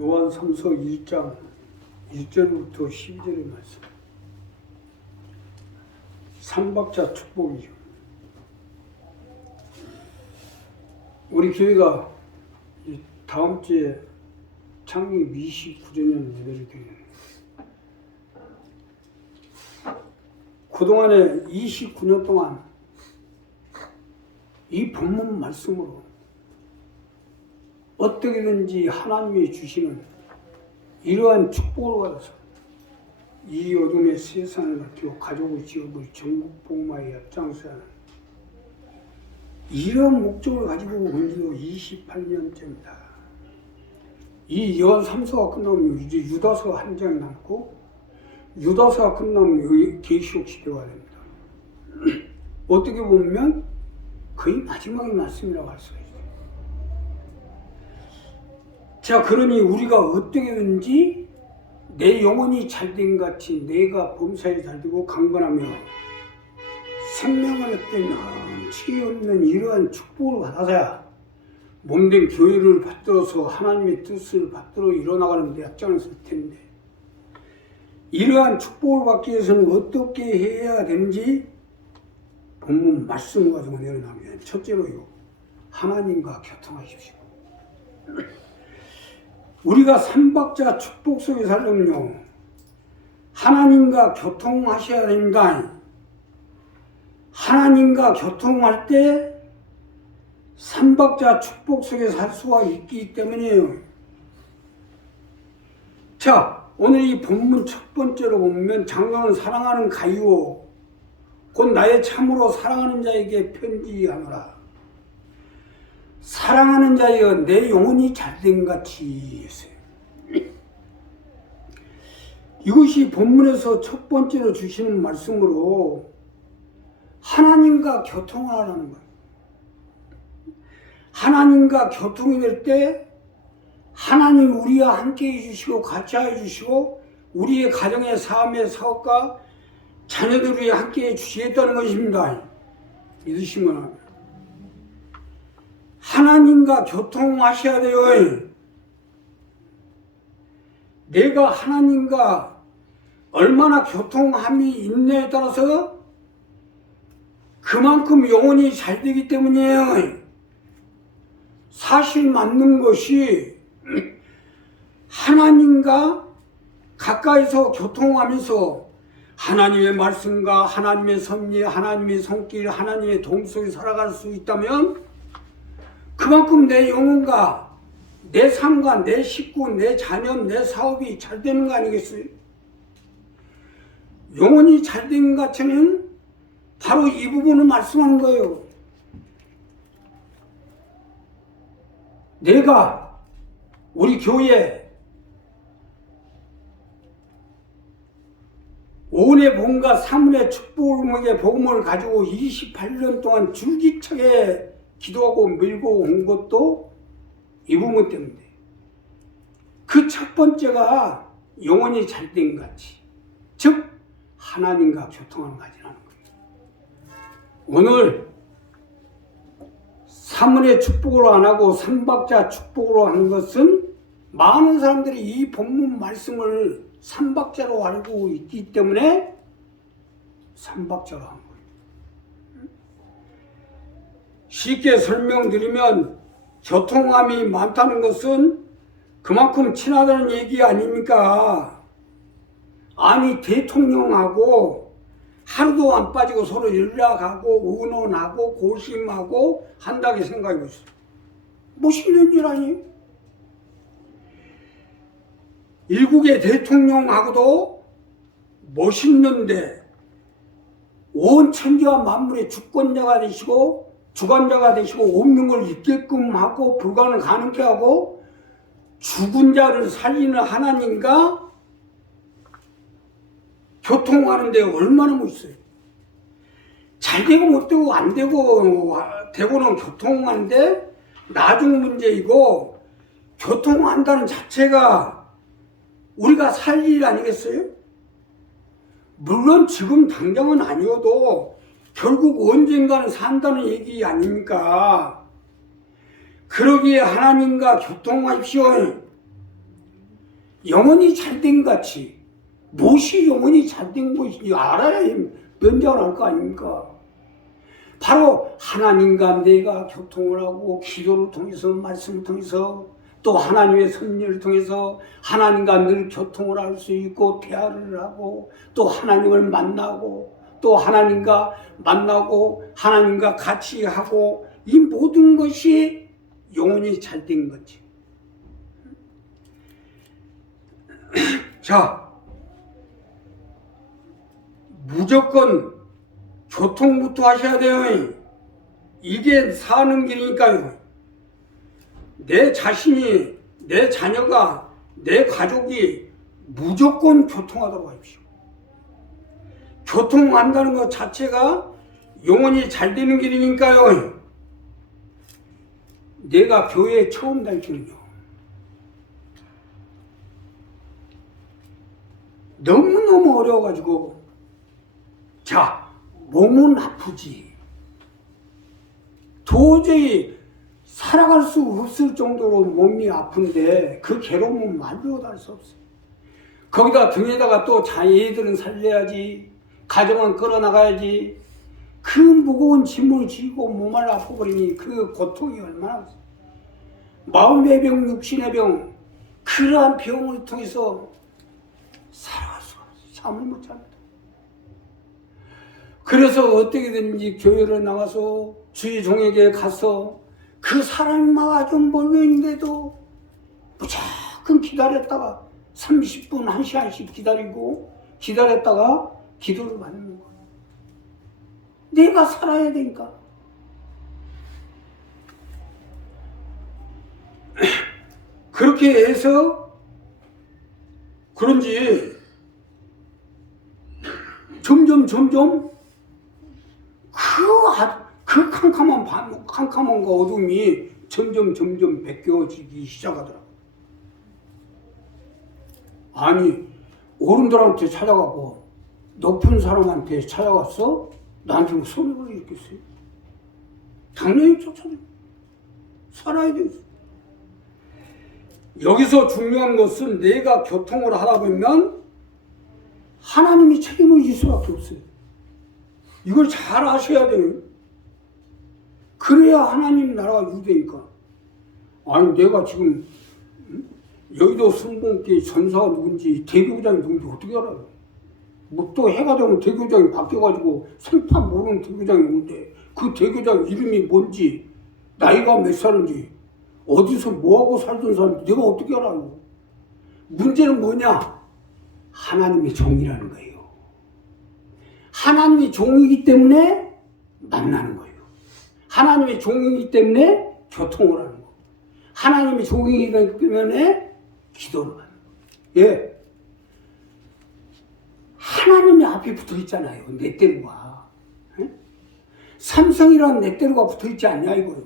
요한 3서 1장 1절부터 12절의 말씀. 삼박자 축복이죠. 우리 교회가 다음 주에 창립 29주년 예배를 드려요. 그동안에 29년 동안 이 본문 말씀으로 어떻게든지 하나님이 주시는 이러한 축복을 받아서 이 어둠의 세상을 밝히고 가족의 지역을 전국 복음화에 앞장서야 하는 이런 목적을 가지고 온 지도 28년째입니다. 이 요한 3서가 끝나면 이제 유다서 한 장이 남고, 유다서가 끝나면 계시록 시대가 됩니다. 어떻게 보면 거의 마지막의 말씀이라고 할 수가 있어요. 자, 그러니 우리가 어떻게든지 내 영혼이 잘된 같이 내가 범사에 잘되고 강건하며 생명을 얻되 넘치게 없는 이러한 축복을 받아서야 몸된 교회를 받들어서 하나님의 뜻을 받들어 일어나가는 데 앞장을 설 텐데, 이러한 축복을 받기 위해서는 어떻게 해야 되는지 본문 말씀을 가지고 내려나가면, 첫째로요, 하나님과 교통하십시오. 우리가 삼박자 축복 속에 살려면요, 하나님과 교통하셔야 됩니다. 하나님과 교통할 때 삼박자 축복 속에 살 수가 있기 때문이에요. 자, 오늘 이 본문 첫 번째로 보면, 장로는 사랑하는 가이오 곧 나의 참으로 사랑하는 자에게 편지하노라. 사랑하는 자여 내 영혼이 잘된 같이 했어요. 이것이 본문에서 첫 번째로 주시는 말씀으로 하나님과 교통하라는 거예요. 하나님과 교통이 될 때 하나님 우리와 함께 해주시고 같이 해주시고 우리의 가정의 삶의 사업과 자녀들 위해 함께 해주시겠다는 것입니다. 믿으시면 합니다. 하나님과 교통하셔야 돼요. 내가 하나님과 얼마나 교통함이 있냐에 따라서 그만큼 영혼이 잘 되기 때문이에요. 사실 맞는 것이 하나님과 가까이서 교통하면서 하나님의 말씀과 하나님의 섭리, 하나님의 손길, 하나님의 도움 속에 살아갈 수 있다면 그만큼 내 영혼과 내 삶과 내 식구, 내 자녀, 내 사업이 잘 되는 거 아니겠어요? 영혼이 잘 되는 것 같으면 바로 이 부분을 말씀하는 거예요. 내가 우리 교회 온의 복음과 사문의 축복의 복음을 가지고 28년 동안 줄기차게 기도하고 밀고 온 것도 이 부분 때문에, 그 첫 번째가 영혼이 잘된 같이, 즉 하나님과 교통하는 가지라는 거예요. 오늘 사문의 축복으로 안 하고 삼박자 축복으로 한 것은 많은 사람들이 이 본문 말씀을 삼박자로 알고 있기 때문에 삼박자로 한 거예요. 쉽게 설명드리면 교통함이 많다는 것은 그만큼 친하다는 얘기 아닙니까? 아니, 대통령하고 하루도 안 빠지고 서로 연락하고 의논하고 고심하고 한다고 생각해 보세요. 멋있는 일 아니에요? 일국의 대통령하고도 멋있는데 온 천지와 만물의 주권자가 되시고 주관자가 되시고 없는 걸 있게끔 하고 불가능을 가능케 하고 죽은 자를 살리는 하나님과 교통하는데 얼마나 멋있어요. 잘 되고 못 되고 안 되고 되고는 교통하는데 나중 문제이고, 교통한다는 자체가 우리가 살 일 아니겠어요? 물론 지금 당장은 아니어도 결국 언젠가는 산다는 얘기 아닙니까? 그러기에 하나님과 교통하십시오. 영혼이 잘된 같이 무엇이 영혼이 잘된 것인지 알아야 면장을 할 거 아닙니까? 바로 하나님과 내가 교통을 하고 기도를 통해서 말씀을 통해서 또 하나님의 섭리를 통해서 하나님과 늘 교통을 할 수 있고 대화를 하고 또 하나님을 만나고 또 하나님과 만나고 하나님과 같이 하고 이 모든 것이 영혼이 잘된 거지. 자, 무조건 교통부터 하셔야 돼요. 이게 사는 길이니까요. 내 자신이, 내 자녀가, 내 가족이 무조건 교통하도록 하십시오. 교통한다는 것 자체가 영혼이 잘 되는 길이니까요. 내가 교회에 처음 다니거든요. 너무너무 어려워가지고, 자, 몸은 아프지. 도저히 살아갈 수 없을 정도로 몸이 아픈데 그 괴로움은 말로 할 수 없어요. 거기다 등에다가 또 자녀들은 살려야지, 가정은 끌어나가야지. 그 무거운 짐을 지고 몸을 아파버리니 그 고통이 얼마나 40의 병, 60의 병, 그러한 병을 통해서 살아갈 수가 없어요. 잠을 못 잡니다. 그래서 어떻게든지 교회를 나가서 주의 종에게 가서 그 사람이 막 아주 몰려있는데도 무조건 기다렸다가 30분, 1시간씩 기다렸다가 기도를 받는 거예요. 내가 살아야 되니까. 그렇게 해서 그런지 점점 그 캄캄함과 어둠이 점점 벗겨지기 시작하더라고요. 아니, 어른들한테 찾아가고 높은 사람한테 찾아갔어? 나한테 뭐 손해를 일으켰어요? 당연히 쫓아내. 살아야 돼. 여기서 중요한 것은 내가 교통을 하다 보면 하나님이 책임을 질 수밖에 없어요. 이걸 잘 아셔야 돼요. 그래야 하나님 나라가 유대니까. 아니, 내가 지금 여의도 성공교회 전사가 누군지 대교장이 누군지 어떻게 알아요? 뭐 또 해가 되면 대교장이 바뀌어가지고 생판 모르는 대교장이 오는데 그 대교장 이름이 뭔지, 나이가 몇 살인지, 어디서 뭐하고 살던 사람인지 내가 어떻게 알아요? 문제는 뭐냐? 하나님의 종이라는 거예요. 하나님의 종이기 때문에 만나는 거예요. 하나님의 종이기 때문에 교통을 하는 거예요. 하나님의 종이기 때문에 기도를 하는 거예요. 예. 하나님이 앞에 붙어 있잖아요. 내 때로가. 삼성이라는 내 때로가 붙어 있지 않냐 이거요.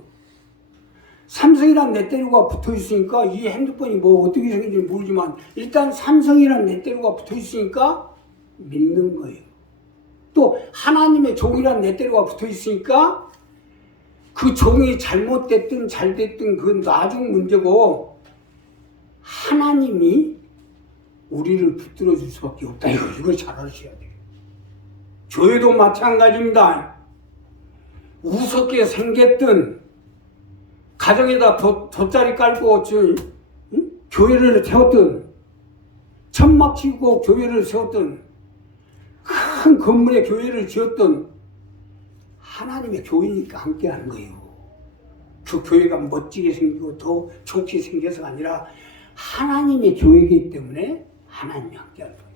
삼성이라는 내 때로가 붙어 있으니까 이 핸드폰이 뭐 어떻게 생긴지 모르지만 일단 삼성이라는 내 때로가 붙어 있으니까 믿는 거예요. 또 하나님의 종이라는 내 때로가 붙어 있으니까 그 종이 잘못됐든 잘됐든 그건 나중 문제고 하나님이 우리를 붙들어 줄 수밖에 없다. 이걸 잘 아셔야 돼요. 교회도 마찬가지입니다. 우습게 생겼든 가정에다 돗자리 깔고 교회를 세웠든 천막 치고 교회를 세웠든 큰 건물에 교회를 지었든 하나님의 교회니까 함께 하는 거예요. 그 교회가 멋지게 생기고 더 좋게 생겨서가 아니라 하나님의 교회이기 때문에 하나님이 함께 하는 거예요.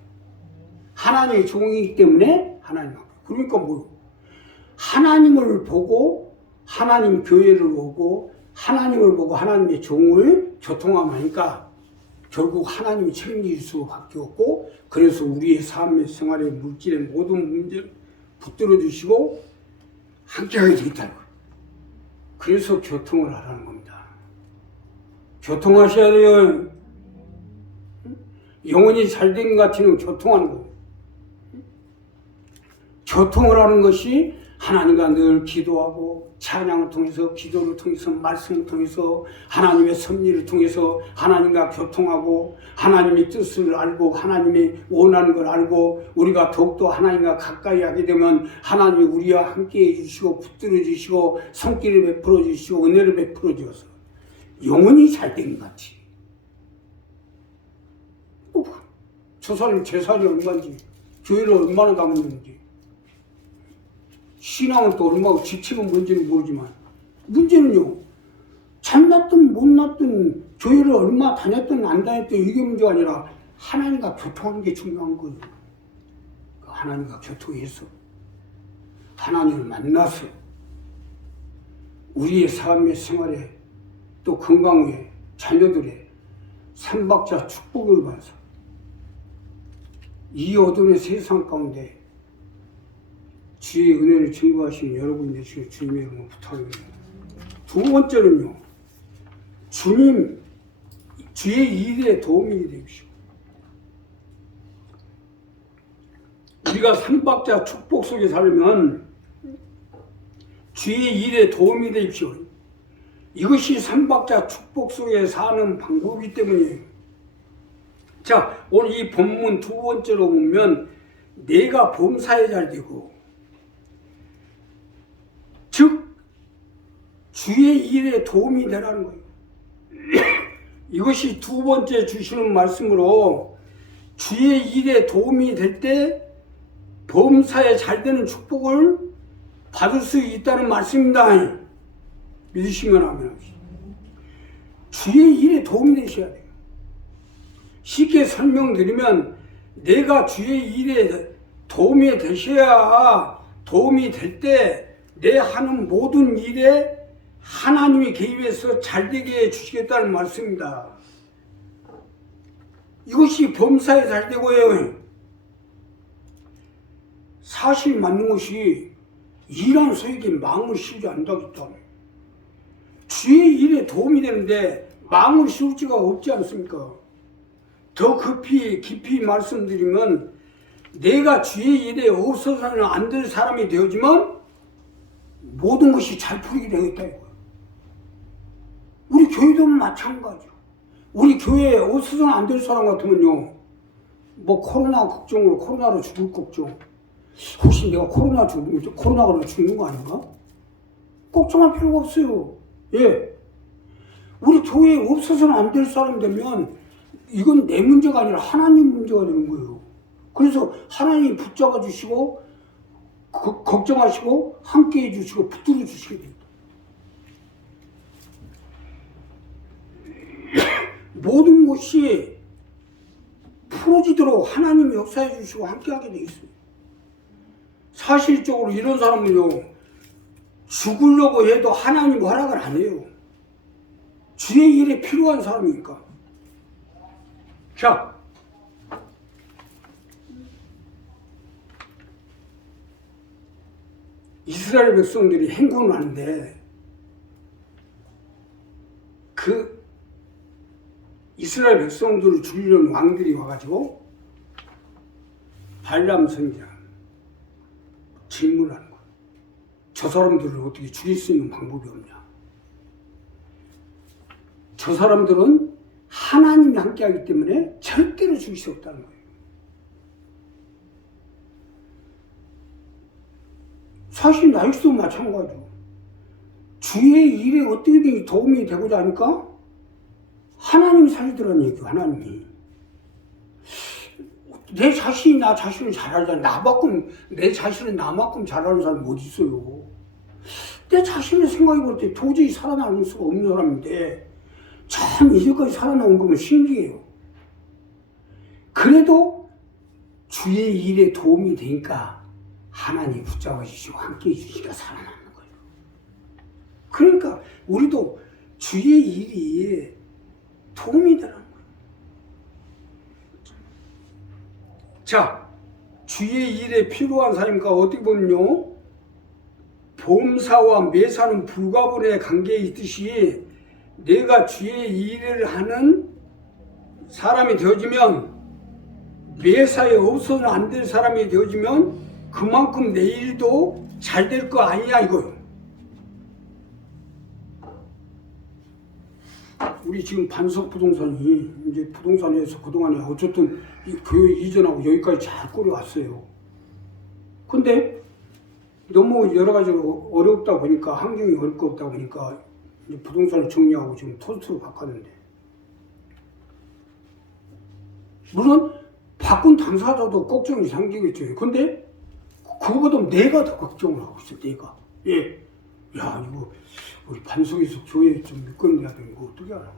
하나님의 종이기 때문에 하나님이 함께. 그러니까 뭐 하나님을 보고 하나님 교회를 보고 하나님을 보고 하나님의 종을 교통하니까 결국 하나님이 책임질 수밖에 없고 그래서 우리의 삶의 생활의 물질의 모든 문제를 붙들어 주시고 함께하게 되겠다는 거예요. 그래서 교통을 하라는 겁니다. 교통하셔야 돼요. 영혼이 잘된 것 같으면 교통하는 거예요. 교통을 하는 것이 하나님과 늘 기도하고 찬양을 통해서 기도를 통해서 말씀을 통해서 하나님의 섭리를 통해서 하나님과 교통하고 하나님의 뜻을 알고 하나님이 원하는 걸 알고 우리가 더욱더 하나님과 가까이 하게 되면 하나님이 우리와 함께 해주시고 붙들어 주시고 손길을 베풀어 주시고 은혜를 베풀어 주어서 영원히 잘된 것 같이 저 사람 재산이 얼마인지 교회를 얼마나 담았는지 신앙은 또 얼마고 지침은 뭔지는 모르지만 문제는요 잘났든 못났든 교회를 얼마 다녔든 안 다녔든 이게 문제가 아니라 하나님과 교통하는 게 중요한 거예요. 하나님과 교통해서 하나님을 만나서 우리의 삶의 생활에 또 건강에 자녀들의 삼박자 축복을 받아서 이 어둠의 세상 가운데 주의 은혜를 증거하시는 여러분이 되시길 주님의 이름으로 부탁드립니다. 두 번째는요, 주님, 주의 일에 도움이 되십시오. 우리가 삼박자 축복 속에 살면 주의 일에 도움이 되십시오. 이것이 삼박자 축복 속에 사는 방법이기 때문이에요. 자, 오늘 이 본문 두 번째로 보면 내가 범사에 잘 되고 즉 주의 일에 도움이 되라는 거예요. 이것이 두 번째 주시는 말씀으로 주의 일에 도움이 될 때 범사에 잘 되는 축복을 받을 수 있다는 말씀입니다. 믿으시면 아멘. 주의 일에 도움이 되셔야 돼요. 쉽게 설명드리면 내가 주의 일에 도움이 되셔야 도움이 될 때 내 하는 모든 일에 하나님이 개입해서 잘되게 해주시겠다는 말씀입니다. 이것이 범사에 잘되고요. 사실 맞는 것이 일한 소에게 마음을 씌우지 않는다고 주의 일에 도움이 되는데 마음을 씌울 수가 없지 않습니까? 더 깊이 말씀드리면 내가 주의 일에 없어서는 안 될 사람이 되어지만 모든 것이 잘 풀리게 되겠다 이거예요. 우리 교회도 마찬가지죠. 우리 교회에 없어서는 안 될 사람 같으면요, 뭐 코로나로 죽을 걱정, 혹시 내가 코로나로 죽는 거 아닌가? 걱정할 필요가 없어요. 예, 우리 교회에 없어서는 안 될 사람 되면 이건 내 문제가 아니라 하나님 문제가 되는 거예요. 그래서 하나님이 붙잡아 주시고 걱정하시고 함께 해주시고 붙들어 주시게 됩니다. 모든 것이 풀어지도록 하나님이 역사해 주시고 함께 하게 되어 있어요. 사실적으로 이런 사람은요, 죽으려고 해도 하나님 허락을 안 해요. 주의 일에 필요한 사람이니까. 자, 이스라엘 백성들이 행군을 하는데 그 이스라엘 백성들을 죽이려는 왕들이 와가지고 발람 선지자 질문하는 거예요. 저 사람들을 어떻게 죽일 수 있는 방법이 없냐? 저 사람들은 하나님이 함께하기 때문에 절대로 죽일 수 없다는 거예요. 사실 나 역시도 마찬가지고 주의 일에 어떻게든 도움이 되고자 하니까 하나님이 살리더라는 얘기예요. 하나님이 내 자신이 나 자신을 잘 알잖아. 내 자신을 나만큼 잘 아는 사람이 어디 있어요. 내 자신을 생각해 볼 때 도저히 살아남을 수가 없는 사람인데 참 이제까지 살아남은 거면 신기해요. 그래도 주의 일에 도움이 되니까 하나님이 붙잡아 주시고 함께 해주시니까 살아남는 거예요. 그러니까 우리도 주의 일이 도움이 되라는 거예요. 자, 주의 일에 필요한 사람이니까 어떻게 보면요, 범사와 매사는 불가분의 관계에 있듯이 내가 주의 일을 하는 사람이 되어지면 매사에 없어서는 안 될 사람이 되어지면 그만큼 내 일도 잘 될 거 아니냐 이거요. 우리 지금 반석 부동산이 이제 부동산에서 그동안에 어쨌든 이 교회 이전하고 여기까지 잘 꾸려왔어요. 근데 너무 여러 가지로 어렵다 보니까 환경이 어렵다 보니까 이제 부동산을 정리하고 지금 토스트로 바꿨는데, 물론 바꾼 당사자도 걱정이 생기겠죠. 근데 그거보다 내가 더 걱정을 하고 있어. 내가. 예. 야, 이거 우리 반석에서 교회 좀 묶어내야 되는 거 어떻게 알아?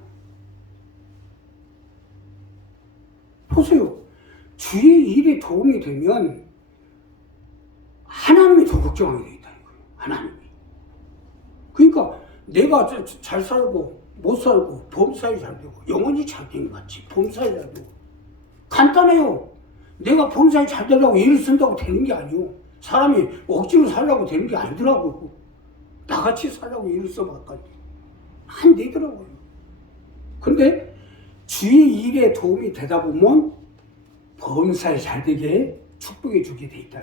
보세요. 주의 일에 도움이 되면 하나님이 더 걱정하게 되겠다는 거예요. 하나님이. 그러니까 내가 잘 살고 못 살고 범사에 잘 되고 영원히 잘 되는 것 같지. 범사에 잘 되고. 간단해요. 내가 범사에 잘 되려고 일을 쓴다고 되는 게 아니오. 사람이 억지로 살려고 되는 게 아니더라고. 나같이 살려고 일을 써봤더니 안 되더라고요. 근데 주의 일에 도움이 되다 보면 범사에 잘 되게 축복해 주게 돼 있다.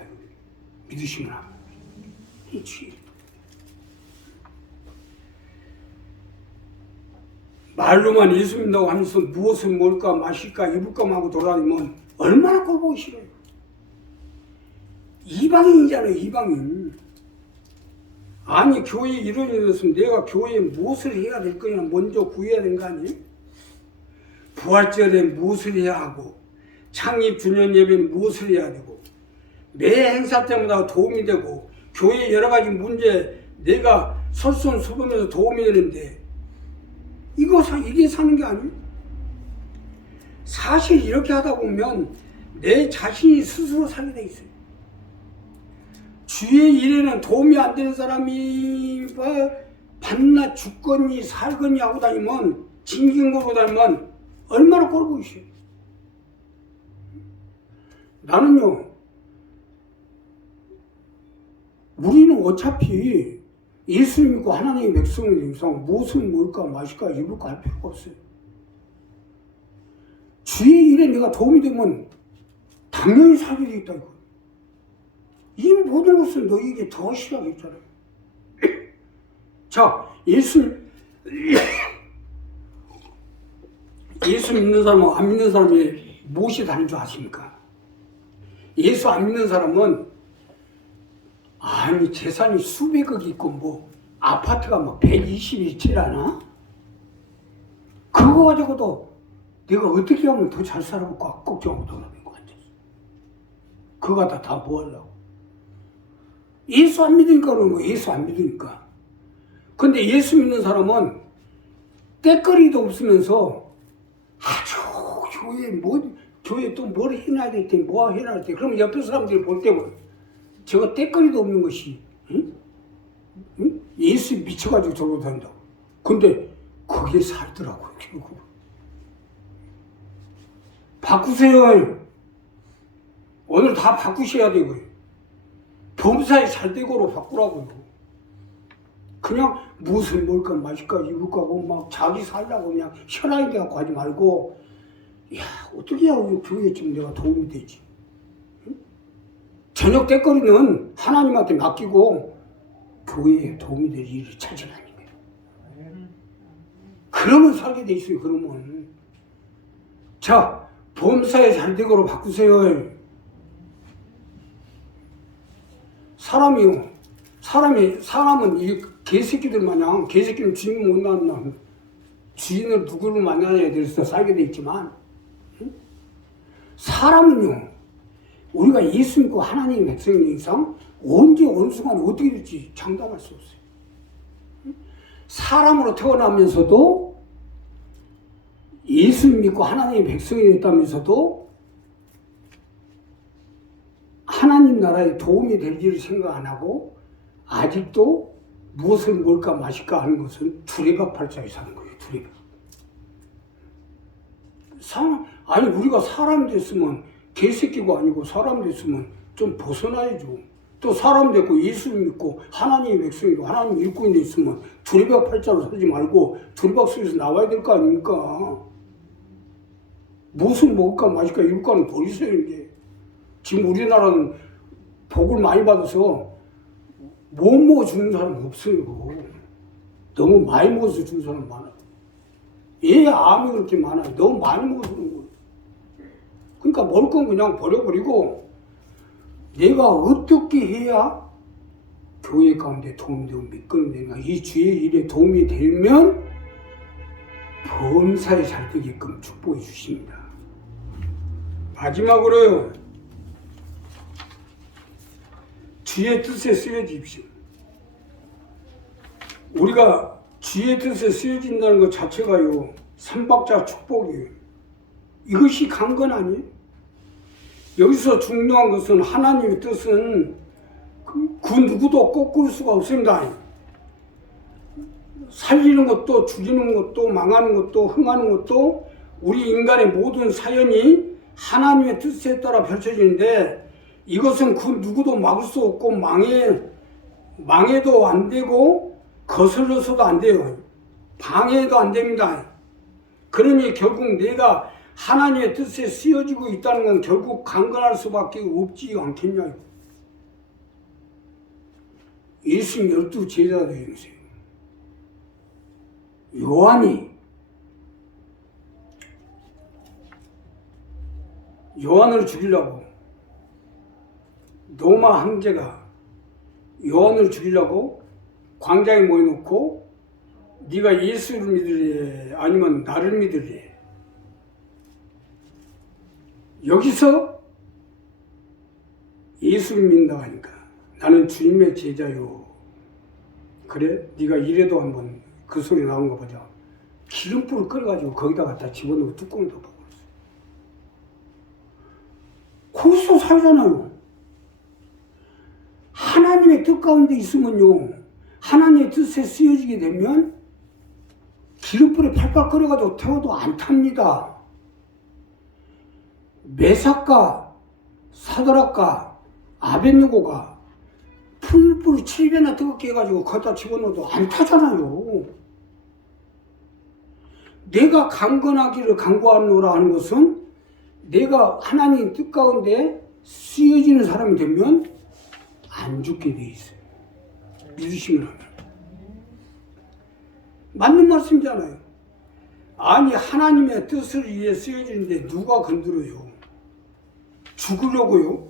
믿으시면 합니다. 이 주의. 말로만 예수 믿는다고 하면서 무엇을 먹을까 마실까 입을까 하고 돌아다니면 얼마나 꼴보기 싫어요. 이방인이잖아요. 이방인. 아니 교회에 이런 일이 있으면 내가 교회에 무엇을 해야 될 거냐 먼저 구해야 되는 거 아니에요? 부활절에 무엇을 해야 하고 창립 주년 예배는 무엇을 해야 되고 매 행사 때마다 도움이 되고 교회 여러 가지 문제 내가 설선수범해서 도움이 되는데 이게 사는 게 아니에요? 사실 이렇게 하다 보면 내 자신이 스스로 살게 돼 있어요. 주의 일에는 도움이 안 되는 사람이 밤낮 죽거니 살거니 하고 다니면 징징거리고 다니면 얼마나 꼴보기 싫어요. 나는요, 우리는 어차피 예수를 믿고 하나님의 백성인 이상 무엇을 먹을까 마실까 입을까 할 필요가 없어요. 주의 일에 내가 도움이 되면 당연히 살게 돼 있다 이거. 이 모든 것은 너희에게 더 시작했잖아요. 자, 예수 믿는 사람과 안 믿는 사람이 무엇이 다른 줄 아십니까? 예수 안 믿는 사람은 아니 재산이 수백억이 있고 뭐 아파트가 막 120일치라나? 그거 가지고도 내가 어떻게 하면 더 잘 살아볼까 걱정하고 돌아다니는 거 같았어. 그거 다 뭐 하려고? 예수 안 믿으니까 그러는 거야. 예수 안 믿으니까. 근데 예수 믿는 사람은 때거리도 없으면서 아주 교회 또 뭘 해놔야 될 때, 뭐 해놔야 돼. 그러면 옆에 사람들이 볼 때면 저거 때거리도 없는 것이 응? 응? 예수 미쳐가지고 저러고 다닌다고. 근데 그게 살더라고요. 결국. 바꾸세요. 오늘 다 바꾸셔야 되고요. 범사에 잘 되고로 바꾸라고요. 그냥 무엇을 먹을까 마실까 입을까 하고 막 자기 살라고 그냥 현아인 데 갖고 하지 말고 야 어떻게 하고 교회에 좀 내가 도움이 되지. 응? 저녁 때거리는 하나님한테 맡기고 교회에 도움이 될 일을 찾으라는 거예요. 그러면 살게 돼 있어요. 그러면 자 범사에 잘 되고로 바꾸세요. 사람은 이 개새끼들 마냥 개새끼는 주인 못 만나 주인을 누구를 만나야 돼서 살게 돼 있지만 응? 사람은요 우리가 예수 믿고 하나님의 백성인 이상 언제 어느 순간 어떻게 될지 장담할 수 없어요. 응? 사람으로 태어나면서도 예수 믿고 하나님의 백성이 됐다면서도 하나님 나라에 도움이 될 일을 생각 안 하고 아직도 무엇을 먹을까 마실까 하는 것은 두레박팔자에 사는 거예요. 두레박. 아니 우리가 사람 됐으면 개새끼가 아니고 사람 됐으면 좀 벗어나야죠. 또 사람 됐고 예수 믿고 하나님의 백성이고 하나님 일꾼이 있으면 두레박팔자로 살지 말고 두레박 속에서 나와야 될 거 아닙니까? 무엇을 먹을까 마실까 입을까는 버리세요. 이제. 지금 우리나라는 복을 많이 받아서 못 먹어 죽는 사람 없어요. 너무 많이 먹어서 죽는 사람 많아요. 왜 암이 그렇게 많아요? 너무 많이 먹어서 그런 거예요. 그러니까 먹을 건 그냥 버려버리고 내가 어떻게 해야 교회 가운데 도움이 되고 믿거는 되는가, 이 주의 일에 도움이 되면 범사에 잘 되게끔 축복해 주십니다. 마지막으로요, 주의 뜻에 쓰여집시오. 우리가 주의 뜻에 쓰여진다는 것 자체가요, 삼박자 축복이에요. 이것이 강건 아니에요? 여기서 중요한 것은 하나님의 뜻은 그 누구도 꺾을 수가 없습니다. 살리는 것도 죽이는 것도 망하는 것도 흥하는 것도 우리 인간의 모든 사연이 하나님의 뜻에 따라 펼쳐지는데, 이것은 그 누구도 막을 수 없고 망해도 안 되고 거슬러서도 안 돼요. 방해도 안 됩니다. 그러니 결국 내가 하나님의 뜻에 쓰여지고 있다는 건 결국 강건할 수밖에 없지 않겠냐. 예수님 12 제자들이세요. 요한을 죽이려고, 로마 황제가 요한을 죽이려고 광장에 모여놓고 네가 예수를 믿으래 아니면 나를 믿으래. 여기서 예수를 믿는다고 하니까 나는 주님의 제자요. 그래? 네가 이래도 한번 그 소리 나온 거 보자. 기름불을 끓여가지고 거기다 갖다 집어넣고 뚜껑을 덮어버렸어요. 거기서 살잖아요. 하나님의 뜻 가운데 있으면요, 하나님의 뜻에 쓰여지게 되면 기름불에 팔팔 끓여가지고 태워도 안 탑니다. 메삭과 사드락과 아벳느고가 풀불 7배나 뜨겁게 해가지고 거기다 집어넣어도 안 타잖아요. 내가 강건하기를 강구하노라 하는 것은 내가 하나님 뜻 가운데 쓰여지는 사람이 되면 안 죽게 돼 있어요. 믿으시면 하면. 맞는 말씀이잖아요. 아니 하나님의 뜻을 위해 쓰여지는데 누가 건드려요? 죽으려고요?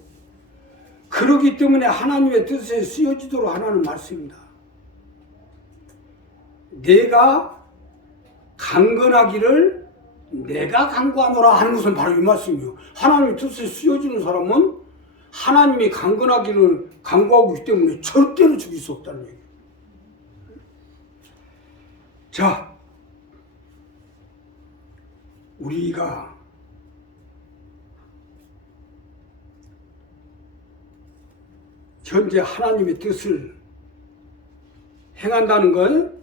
그렇기 때문에 하나님의 뜻에 쓰여지도록 하라는 말씀입니다. 내가 강건하기를 내가 강구하노라 하는 것은 바로 이 말씀이에요. 하나님의 뜻에 쓰여지는 사람은 하나님이 강건하기를 강구하고 있기 때문에 절대로 죽일 수 없다는 얘기예요. 자, 우리가 현재 하나님의 뜻을 행한다는 건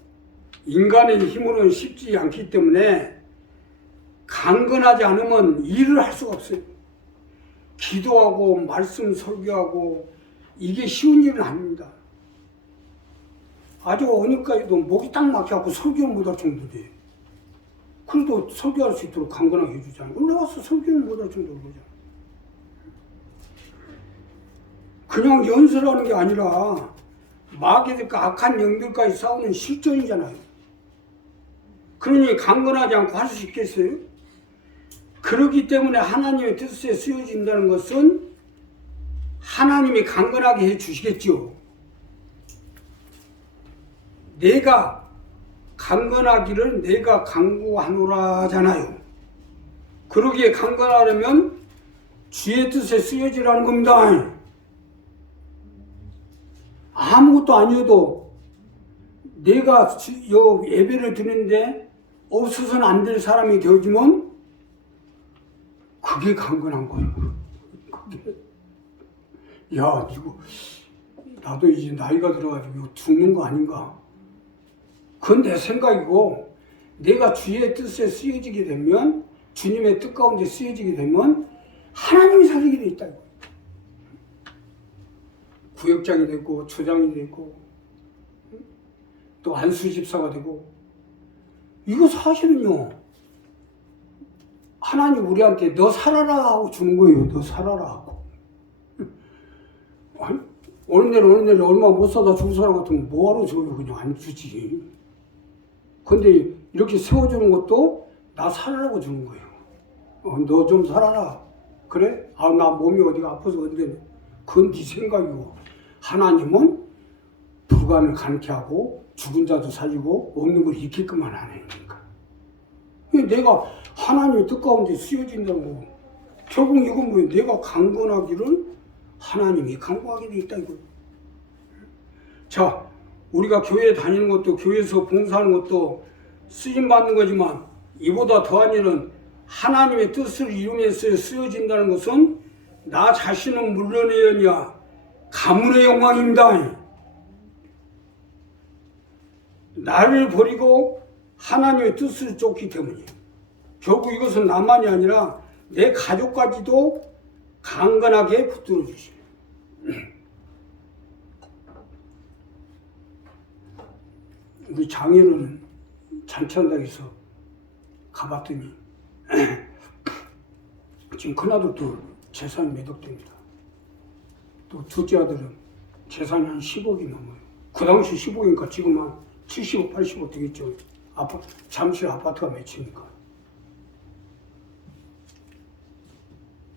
인간의 힘으로는 쉽지 않기 때문에 강건하지 않으면 일을 할 수가 없어요. 기도하고 말씀 설교하고 이게 쉬운 일은 아닙니다. 아주 어느까지도 목이 딱 막혀갖고 설교를 못할 정도돼요. 그래도 설교할 수 있도록 강건하게 해주잖아요. 올라가서 설교를 못할 정도로 그러잖아요. 그냥 연설하는 게 아니라 마귀들과 악한 영들까지 싸우는 실전이잖아요. 그러니 강건하지 않고 할 수 있겠어요? 그렇기 때문에 하나님의 뜻에 쓰여진다는 것은 하나님이 강건하게 해주시겠죠. 내가 강건하기를 내가 강구하노라잖아요. 그러기에 강건하려면 주의 뜻에 쓰여지라는 겁니다. 아무것도 아니어도 내가 예배를 드리는데 없어서는 안 될 사람이 되어지면 그게 강건한 거예요. 야, 이거 나도 이제 나이가 들어가지고 죽는 거 아닌가? 그건 내 생각이고, 내가 주의 뜻에 쓰여지게 되면, 주님의 뜻 가운데 쓰여지게 되면 하나님이 살리게 돼 있다. 구역장이 되고 초장이 되고 또 안수집사가 되고, 이거 사실은요, 하나님 우리한테 너 살아라 하고 주는 거예요. 너 살아라 하고. 어느 날 얼마 못 사다 줄 사람 같으면 뭐하러 줘요? 그냥 안 주지. 근데 이렇게 세워주는 것도 나 살라고 주는 거예요. 너 좀 살아라. 그래? 아, 나 몸이 어디가 아파서 근데 그건 네 생각이고, 하나님은 불가능을 가능케 하고 죽은 자도 살리고 없는 걸 있게끔만 하나니까. 내가 하나님의 뜻 가운데 쓰여진다는 거. 결국 이건 뭐예요? 내가 강건하기를 하나님이 강구하게 돼 있다 이거. 자, 우리가 교회 다니는 것도 교회에서 봉사하는 것도 쓰임 받는 거지만 이보다 더한 일은 하나님의 뜻을 이루면서 쓰여진다는 것은 나 자신은 물론의 연이야 가문의 영광입니다. 나를 버리고 하나님의 뜻을 쫓기 때문이에요. 결국 이것은 나만이 아니라 내 가족까지도 강건하게 붙들어 주시오. 우리 장인은 잔치한다고 해서 가봤더니 지금 큰아들도 재산이 몇 억 됩니다. 또 둘째 아들은 재산이 한 10억이 넘어요. 그 당시 10억이니까 지금 한 70억, 80억 되겠죠. 잠실 아파트가 몇이니까.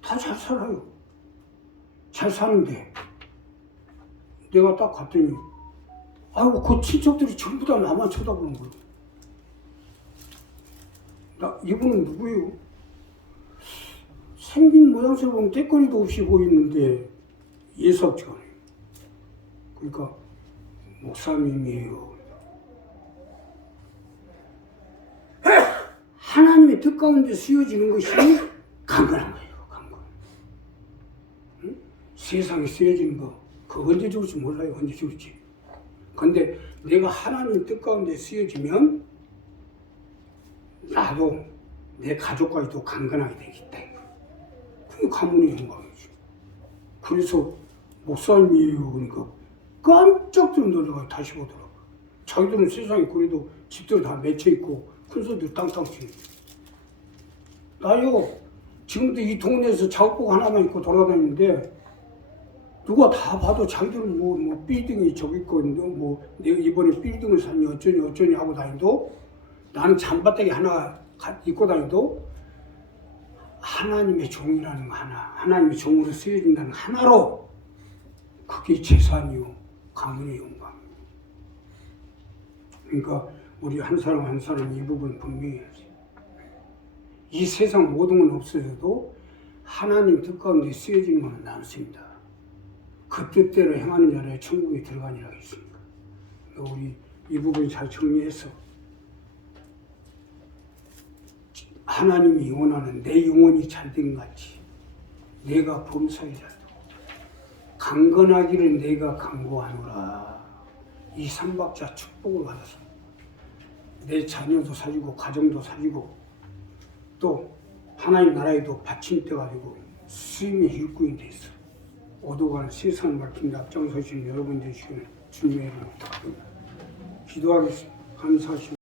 다 잘 살아요. 잘 사는데 내가 딱 갔더니 아이고 그 친척들이 전부 다 나만 쳐다보는 거예요. 이분은 누구예요? 생긴 모양새를 보면 때거리도 없이 보이는데 예사롭지가 않아요. 그러니까 목사님이에요. 하나님의 뜻 가운데 쓰여지는 것이 강건한 거예요. 강건. 응? 세상에 쓰여지는 거 그거 언제 죽을지 몰라요. 언제 죽을지. 근데 내가 하나님 뜻 가운데 쓰여지면 나도 내 가족까지도 강건하게 되겠다. 그게 가문의 영광이죠. 그래서 목사님이에요. 그러니까 깜짝 놀라가 다시 보더라고요. 자기들은 세상에 그래도 집들 다 맺혀있고 큰 소리도 땅땅 치고 나요 지금도 이 동네에서 작업복 하나만 입고 돌아다니는데 누가 다 봐도 자기들은 뭐 빌딩이 저기 있고 뭐 내가 이번에 빌딩을 샀니 어쩌니 하고 다니도 나는 잠바닥에 하나 입고 다니도 하나님의 종이라는 거 하나님의 종으로 쓰여진다는 하나로 그게 재산이요 가문의 영광입니다. 그러니까 우리 한 사람 한 사람 이 부분 분명히 해야지. 이 세상 모든 건 없어져도 하나님 뜻 가운데 쓰여지는 것은 남습니다. 그 뜻대로 행하는 자는 천국에 들어가니라 했습니다. 우리 이 부분 잘 정리해서 하나님이 원하는 내 영혼이 잘된 같이 내가 범사이라도 강건하기를 내가 강구하노라. 이 삼박자 축복을 받아서 내 자녀도 살리고 가정도 살리고 또 하나님 나라에도 받침대 가지고 수임의 일꾼이 돼서 얻어가는 세상을 밝힌 앞장서신 여러분 되시기를 주님의 이름으로 기도하겠습니다. 감사하십니다.